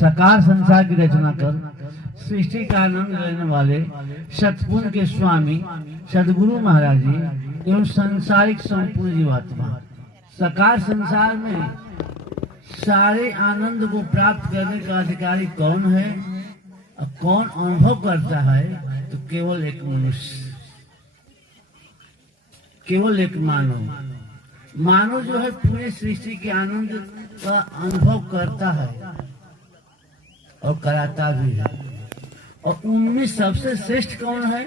साकार संसार की रचना कर सृष्टि का आनंद लेने वाले सतपुंज के स्वामी सदगुरु महाराज जी एवं संसारिक संपूर्ण जीवात्मा। साकार संसार में सारे आनंद को प्राप्त करने का अधिकारी कौन है और कौन अनुभव करता है? तो केवल एक मनुष्य, केवल एक मानव। मानव जो है पूरे सृष्टि के आनंद का अनुभव करता है और कराता भी है। और उनमें सबसे श्रेष्ठ कौन है?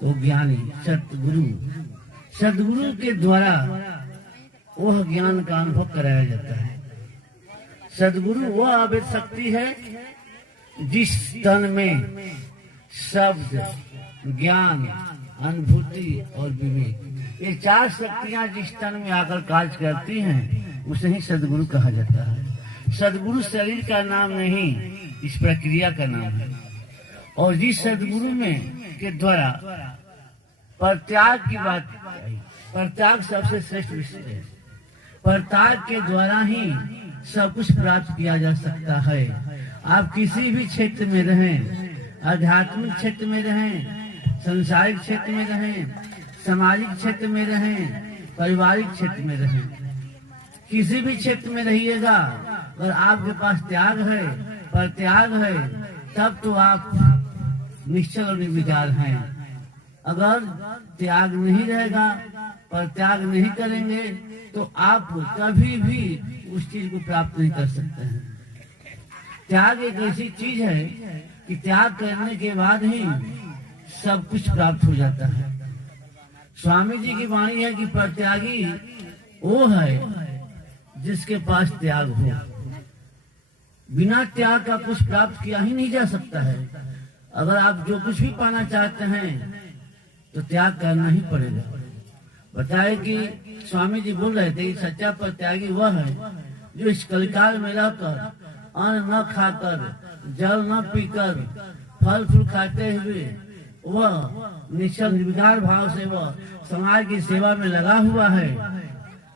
तो ज्ञानी सतगुरु। सदगुरु के द्वारा वह ज्ञान का अनुभव कराया जाता है। सदगुरु वह अवैध शक्ति है जिस तन में शब्द, ज्ञान, अनुभूति और विवेक, ये चार शक्तियां जिस तन में आकर कार्य करती हैं उसे ही सदगुरु कहा जाता है। सदगुरु शरीर का नाम नहीं, इस प्रक्रिया का नाम है। और जिस सदगुरु में के द्वारा परित्याग की बात आई, परित्याग सबसे श्रेष्ठ विषय है। परित्याग के द्वारा ही सब कुछ प्राप्त किया जा सकता है। आप किसी भी क्षेत्र में रहें, आध्यात्मिक क्षेत्र में रहें, सांसारिक क्षेत्र में रहें, सामाजिक क्षेत्र में रहें, पारिवारिक क्षेत्र में रहें, किसी भी क्षेत्र में रहिएगा, अगर आपके पास त्याग है, परित्याग है, तब तो आप निश्चल और निर्विकार हैं। अगर त्याग नहीं रहेगा, परित्याग नहीं करेंगे, तो आप कभी भी उस चीज को प्राप्त नहीं कर सकते हैं। त्याग एक ऐसी चीज है कि त्याग करने के बाद ही सब कुछ प्राप्त हो जाता है। स्वामी जी की वाणी है कि परित्यागी वो है जिसके पास त्याग हो। बिना त्याग का कुछ प्राप्त किया ही नहीं जा सकता है। अगर आप जो कुछ भी पाना चाहते हैं तो त्याग करना ही पड़ेगा। बताए कि स्वामी जी बोल रहे थे, सच्चा परित्यागी वह है जो इस कलिकाल में रहकर अन्न न खाकर, जल न पीकर, फल फूल खाते हुए वह निश्चल निर्विकार भाव से वह समाज की सेवा में लगा हुआ है,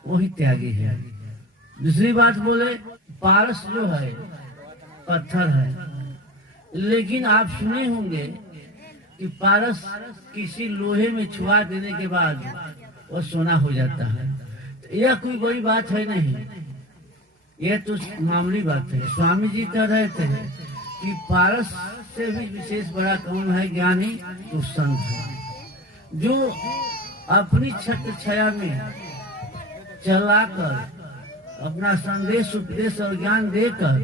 वही त्यागी है। दूसरी बात बोले, पारस जो है पत्थर है, लेकिन आप सुने होंगे कि पारस किसी लोहे में छुआ देने के बाद वो सोना हो जाता है। तो यह कोई बड़ी बात है नहीं, यह तो मामूली बात है। स्वामी जी कह रहे थे कि पारस से भी विशेष बड़ा कौन है? ज्ञानी तो संत है, जो अपनी छत्र छाया में चलाकर अपना संदेश, उपदेश और ज्ञान देकर